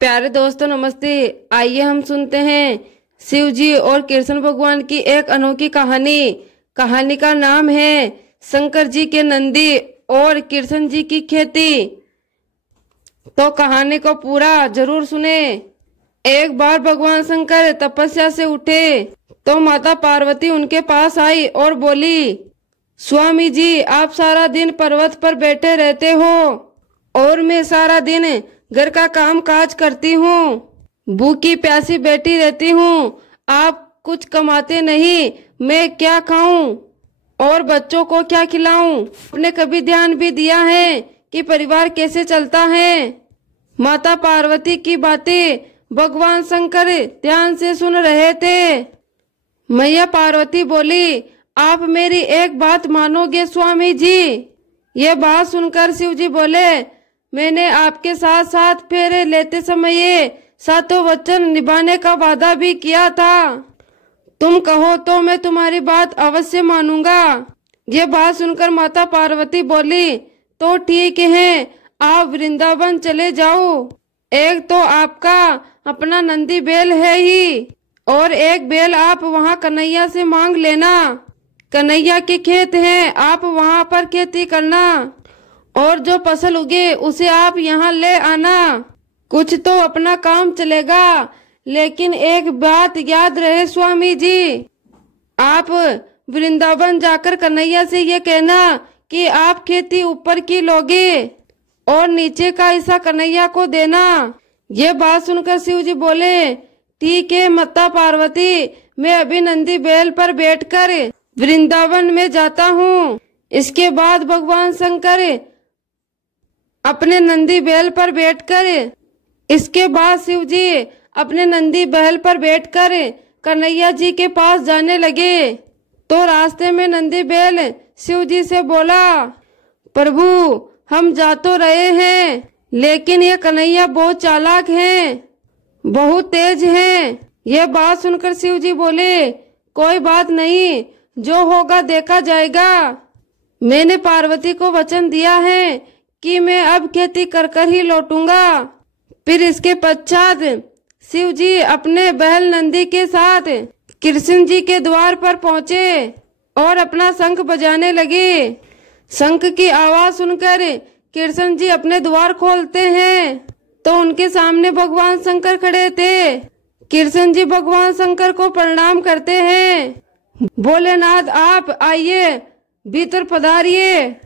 प्यारे दोस्तों नमस्ते। आइए हम सुनते हैं शिव जी और कृष्ण भगवान की एक अनोखी कहानी। कहानी का नाम है शंकर जी के नंदी और कृष्ण जी की खेती। तो कहानी को पूरा जरूर सुने। एक बार भगवान शंकर तपस्या से उठे तो माता पार्वती उनके पास आई और बोली, स्वामी जी आप सारा दिन पर्वत पर बैठे रहते हो और मैं सारा दिन घर का काम काज करती हूँ, भूखी प्यासी बैठी रहती हूँ। आप कुछ कमाते नहीं, मैं क्या खाऊं और बच्चों को क्या खिलाऊं? आपने कभी ध्यान भी दिया है कि परिवार कैसे चलता है? माता पार्वती की बातें भगवान शंकर ध्यान से सुन रहे थे। मैया पार्वती बोली, आप मेरी एक बात मानोगे स्वामी जी? ये बात सुनकर शिव जी बोले, मैंने आपके साथ साथ फेरे लेते समय सातों वचन निभाने का वादा भी किया था। तुम कहो तो मैं तुम्हारी बात अवश्य मानूंगा। ये बात सुनकर माता पार्वती बोली, तो ठीक है, आप वृंदावन चले जाओ। एक तो आपका अपना नंदी बैल है ही और एक बैल आप वहाँ कन्हैया से मांग लेना। कन्हैया के खेत हैं, आप वहाँ पर खेती करना और जो फसल उगे उसे आप यहाँ ले आना। कुछ तो अपना काम चलेगा, लेकिन एक बात याद रहे स्वामी जी, आप वृंदावन जाकर कन्हैया से ये कहना कि आप खेती ऊपर की लोगे और नीचे का हिस्सा कन्हैया को देना। ये बात सुनकर शिव जी बोले, ठीक है माता पार्वती, मैं अभी नंदी बैल पर बैठकर वृंदावन में जाता हूँ। इसके बाद भगवान शंकर अपने नंदी बैल पर बैठकर शिव जी अपने नंदी बैल पर बैठकर कन्हैया जी के पास जाने लगे। तो रास्ते में नंदी बैल शिव जी से बोला, प्रभु हम जा तो रहे हैं, लेकिन ये कन्हैया बहुत चालाक हैं, बहुत तेज हैं। यह बात सुनकर शिव जी बोले, कोई बात नहीं, जो होगा देखा जाएगा। मैंने पार्वती को वचन दिया है कि मैं अब खेती कर कर ही लौटूंगा। फिर इसके पश्चात शिव जी अपने बैल नंदी के साथ कृष्ण जी के द्वार पर पहुंचे और अपना शंख बजाने लगे। शंख की आवाज सुनकर कृष्ण जी अपने द्वार खोलते हैं तो उनके सामने भगवान शंकर खड़े थे। कृष्ण जी भगवान शंकर को प्रणाम करते हैं, भोलेनाथ आप आइए, भीतर पधारिए।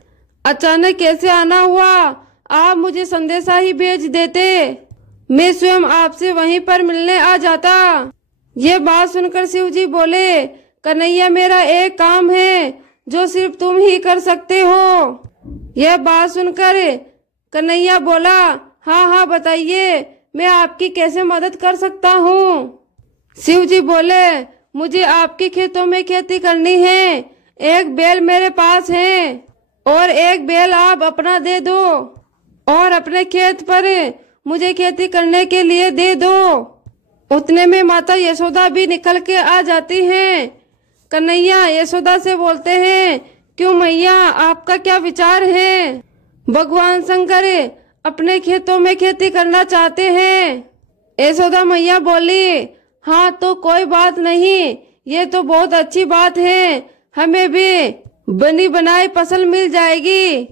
अचानक कैसे आना हुआ? आप मुझे संदेशा ही भेज देते, मैं स्वयं आपसे वहीं पर मिलने आ जाता। ये बात सुनकर शिव जी बोले, कन्हैया मेरा एक काम है जो सिर्फ तुम ही कर सकते हो। यह बात सुनकर कन्हैया बोला, हाँ हाँ बताइए, मैं आपकी कैसे मदद कर सकता हूँ? शिव जी बोले, मुझे आपके खेतों में खेती करनी है। एक बैल मेरे पास है और एक बैल आप अपना दे दो और अपने खेत पर मुझे खेती करने के लिए दे दो। उतने में माता यशोदा भी निकल के आ जाती हैं। कन्हैया यशोदा से बोलते हैं, क्यों मैया आपका क्या विचार है? भगवान शंकर अपने खेतों में खेती करना चाहते हैं। यशोदा मैया बोली, हाँ तो कोई बात नहीं, ये तो बहुत अच्छी बात है, हमें भी बनी बनाई फसल मिल जाएगी।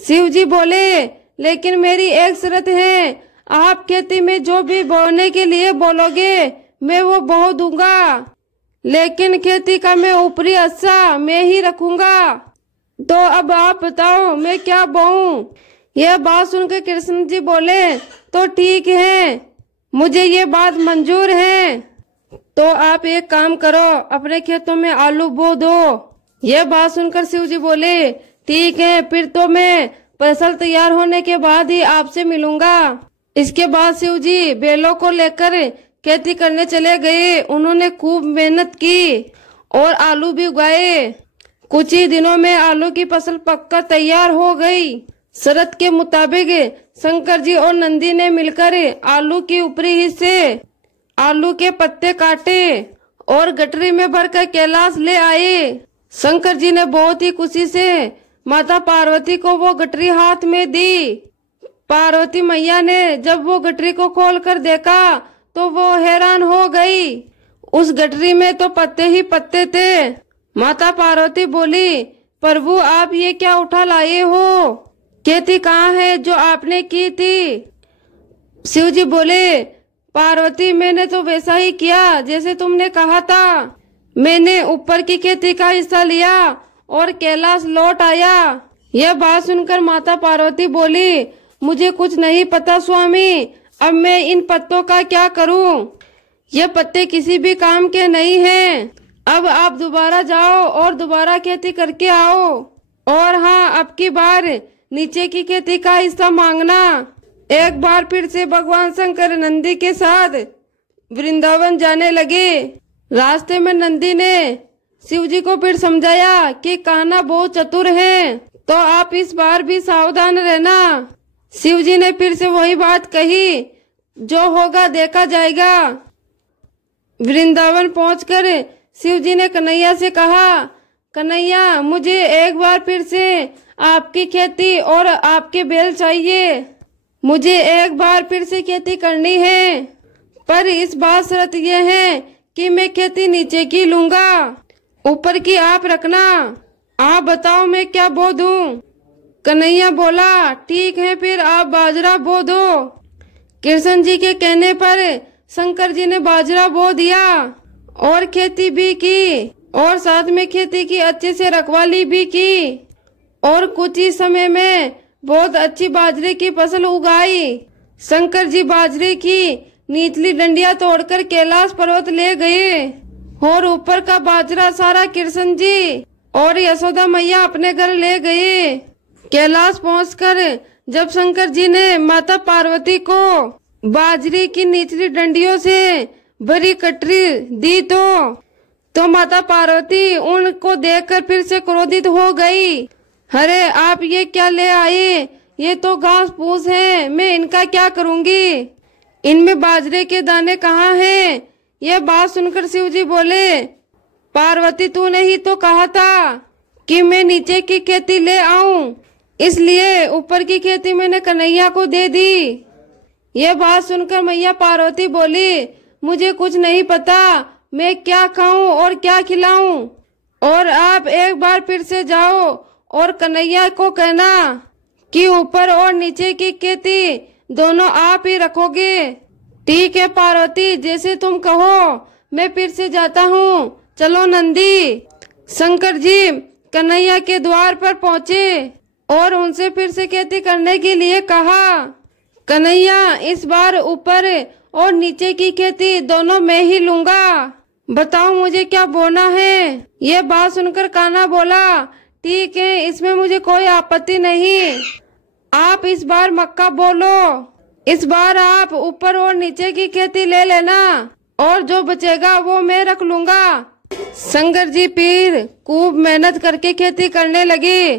शिव जी बोले, लेकिन मेरी एक शर्त है, आप खेती में जो भी बोने के लिए बोलोगे मैं वो बो दूंगा, लेकिन खेती का मैं ऊपरी हिस्सा मैं ही रखूंगा। तो अब आप बताओ मैं क्या बोऊं? यह बात सुनकर कृष्ण जी बोले, तो ठीक है, मुझे ये बात मंजूर है। तो आप एक काम करो, अपने खेतों में आलू बो दो। यह बात सुनकर शिव जी बोले, ठीक है, फिर तो मैं फसल तैयार होने के बाद ही आपसे मिलूंगा। इसके बाद शिव जी बैलों को लेकर खेती करने चले गए। उन्होंने खूब मेहनत की और आलू भी उगाए। कुछ ही दिनों में आलू की फसल पककर तैयार हो गई। शर्त के मुताबिक शंकर जी और नंदी ने मिलकर आलू के ऊपरी हिस्से आलू के पत्ते काटे और गठरी में भरकर कैलाश ले आए। शंकर जी ने बहुत ही खुशी से माता पार्वती को वो गठरी हाथ में दी पार्वती मैया ने जब वो गठरी को खोल कर देखा तो वो हैरान हो गई। उस गठरी में तो पत्ते ही पत्ते थे। माता पार्वती बोली, प्रभु आप ये क्या उठा लाए हो? खेती कहाँ है जो आपने की थी? शिव जी बोले, पार्वती मैंने तो वैसा ही किया जैसे तुमने कहा था। मैंने ऊपर की खेती का हिस्सा लिया और कैलाश लौट आया। यह बात सुनकर माता पार्वती बोली, मुझे कुछ नहीं पता स्वामी, अब मैं इन पत्तों का क्या करूं? ये पत्ते किसी भी काम के नहीं हैं। अब आप दोबारा जाओ और दोबारा खेती करके आओ, और हाँ, अब की बार नीचे की खेती का हिस्सा मांगना। एक बार फिर से भगवान शंकर नंदी के साथ वृंदावन जाने लगे। रास्ते में नंदी ने शिव जी को फिर समझाया कि कान्हा बहुत चतुर है, तो आप इस बार भी सावधान रहना। शिव जी ने फिर से वही बात कही, जो होगा देखा जाएगा। वृंदावन पहुंचकर शिव जी ने कन्हैया से कहा, कन्हैया मुझे एक बार फिर से आपकी खेती और आपके बैल चाहिए। मुझे एक बार फिर से खेती करनी है, पर इस बार शर्त यह है कि मैं खेती नीचे की लूंगा, ऊपर की आप रखना। आप बताओ मैं क्या बो दूं? कन्हैया बोला, ठीक है फिर आप बाजरा बो दो। कृष्ण जी के कहने पर शंकर जी ने बाजरा बो दिया और खेती भी की, और साथ में खेती की अच्छे से रखवाली भी की, और कुछ ही समय में बहुत अच्छी बाजरे की फसल उगाई। शंकर जी बाजरे की निचली डंडियां तोड़कर कैलाश पर्वत ले गए, और ऊपर का बाजरा सारा कृष्ण जी और यशोदा मैया अपने घर ले गए। कैलाश पहुंचकर जब शंकर जी ने माता पार्वती को बाजरे की निचली डंडियों से भरी कटरी दी तो माता पार्वती उनको देखकर फिर से क्रोधित हो गई। अरे आप ये क्या ले आए? ये तो घास फूस है, मैं इनका क्या करूंगी? इनमें बाजरे के दाने कहाँ हैं? यह बात सुनकर शिव जी बोले, पार्वती तूने ही तो कहा था कि मैं नीचे की खेती ले आऊं, इसलिए ऊपर की खेती मैंने कन्हैया को दे दी। यह बात सुनकर मैया पार्वती बोली, मुझे कुछ नहीं पता, मैं क्या खाऊं और क्या खिलाऊं? और आप एक बार फिर से जाओ और कन्हैया को कहना कि ऊपर और नीचे की खेती दोनों आप ही रखोगे। ठीक है पार्वती, जैसे तुम कहो, मैं फिर से जाता हूँ, चलो नंदी। शंकर जी कन्हैया के द्वार पर पहुँचे और उनसे फिर से खेती करने के लिए कहा। कन्हैया इस बार ऊपर और नीचे की खेती दोनों मैं ही लूंगा, बताओ मुझे क्या बोना है? ये बात सुनकर कान्हा बोला, ठीक है, इसमें मुझे कोई आपत्ति नहीं, आप इस बार मक्का बोलो। इस बार आप ऊपर और नीचे की खेती ले लेना, और जो बचेगा वो मैं रख लूंगा। शंकर जी फिर खूब मेहनत करके खेती करने लगे।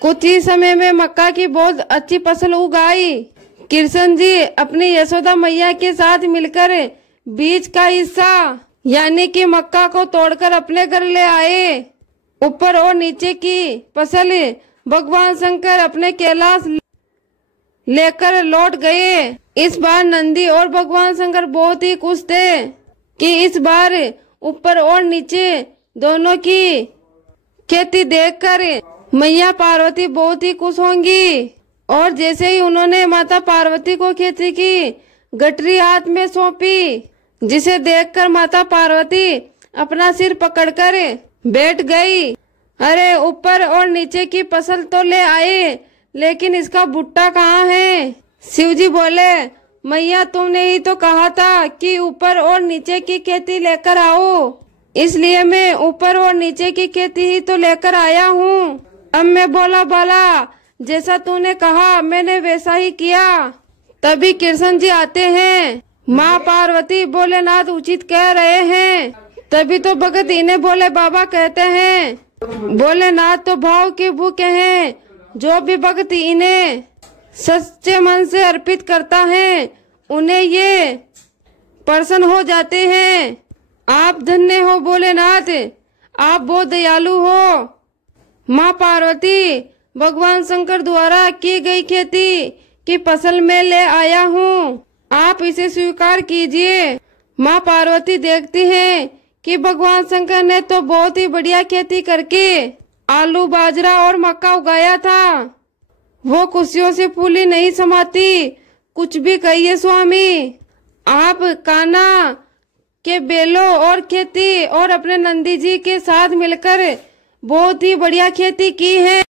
कुछ ही समय में मक्का की बहुत अच्छी फसल उगाई। कृष्ण जी अपनी यशोदा मैया के साथ मिलकर बीज का हिस्सा यानी कि मक्का को तोड़कर अपने घर ले आए। ऊपर और नीचे की फसल भगवान शंकर अपने कैलाश लेकर लौट गए। इस बार नंदी और भगवान शंकर बहुत ही खुश थे कि इस बार ऊपर और नीचे दोनों की खेती देखकर मैया पार्वती बहुत ही खुश होंगी। और जैसे ही उन्होंने माता पार्वती को खेती की गठरी हाथ में सौंपी, जिसे देखकर माता पार्वती अपना सिर पकड़कर बैठ गई। अरे ऊपर और नीचे की फसल तो ले आए, लेकिन इसका भुट्टा कहाँ है? शिव जी बोले, मैया तुमने ही तो कहा था कि ऊपर और नीचे की खेती लेकर आओ, इसलिए मैं ऊपर और नीचे की खेती ही तो लेकर आया हूँ। अब मैं बोला बाला, जैसा तूने कहा मैंने वैसा ही किया। तभी कृष्ण जी आते हैं। माँ पार्वती भोलेनाथ उचित कह रहे हैं। तभी तो भगत इन्हें भोले बाबा कहते हैं। भोलेनाथ तो भाव के भूखे हैं। जो भी भक्त इन्हें सच्चे मन से अर्पित करता है, उन्हें ये प्रसन्न हो जाते हैं। आप धन्य हो भोलेनाथ, आप बहुत दयालु हो। माँ पार्वती भगवान शंकर द्वारा की गई खेती की फसल में ले आया हूँ, आप इसे स्वीकार कीजिए। माँ पार्वती देखती हैं कि भगवान शंकर ने तो बहुत ही बढ़िया खेती करके आलू, बाजरा और मक्का उगाया था। वो खुशियों से फूली नहीं समाती। कुछ भी कहिए स्वामी, आप कान्हा के बेलों और खेती और अपने नंदी जी के साथ मिलकर बहुत ही बढ़िया खेती की है।